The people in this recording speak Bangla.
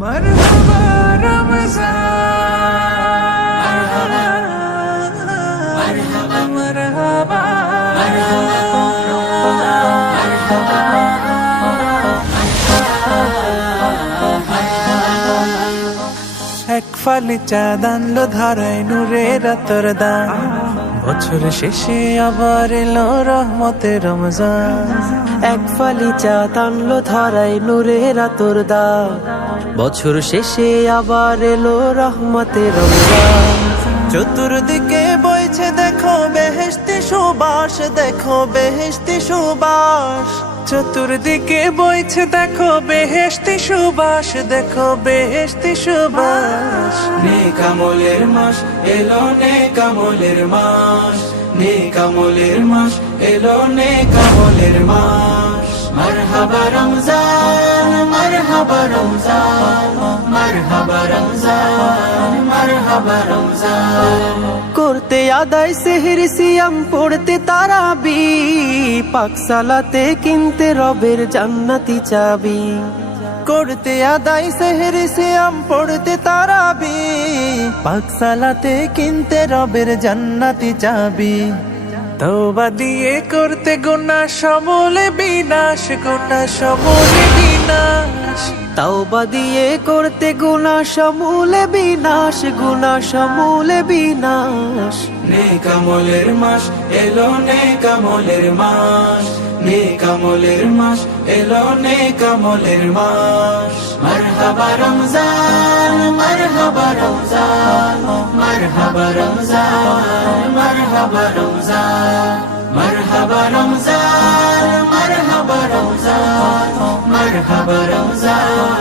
मरहबा रमज़ान, मरहबा मरहबा এক ফালি চাঁদ আনলো ধারায় নূরের রাতের দান, বছর শেষে আবার এলো রহমতের রমজান। এক ফালি চাঁদ আনলো ধরায় নূরের রাতের দান, বছর শেষে আবার এলো রহমতের রমজান। চতুর্দিকে বইছে দেখো বেহেশতি সুবাস, দেখো বেহেশতি সুবাস। চতুর্দিকে বইছে দেখো বেহেশতি সুবাস, দেখো বেহেশতি সুবাস। নেক আমলের মাস এলো, নেক আমলের মাস, নেক আমলের মাস এলো, নেক আমলের মাস। মারহাবা রমজান, মারহাবা রমজান, মারহাবা রমজান, মারহাবা রমজান। করতে আদায় সেহর সিয়াম, পড়তে তারাবি, পাকশালাতে কিনতে রবের জান্নাতি চাবি। করতে আদায় সেহরি সিয়াম, পড়তে তারাবি, পাকশালাতে কিনতে রবের জান্নাতি চাবি। তওবা দিয়ে করতে গুনাহ সমূলে বিনাশ, গুনাহ সমূলে বিনাশ। তাওবা দিয়ে করতে গুনাহ সমূলে বিনাশ, গুনাহ সমূলে বিনাশ। নেক আমলের মাস এলো, নেক আমলের মাস, নেক আমলের মাস এলো, নেক আমলের মাস। মারহাবা রমজান, মারহাবা রমজান, মারহাবা রমজান, মারহাবা রমজান, মারহাবা রমজান, মারহাবা রমজান, মারহাবা রমজান।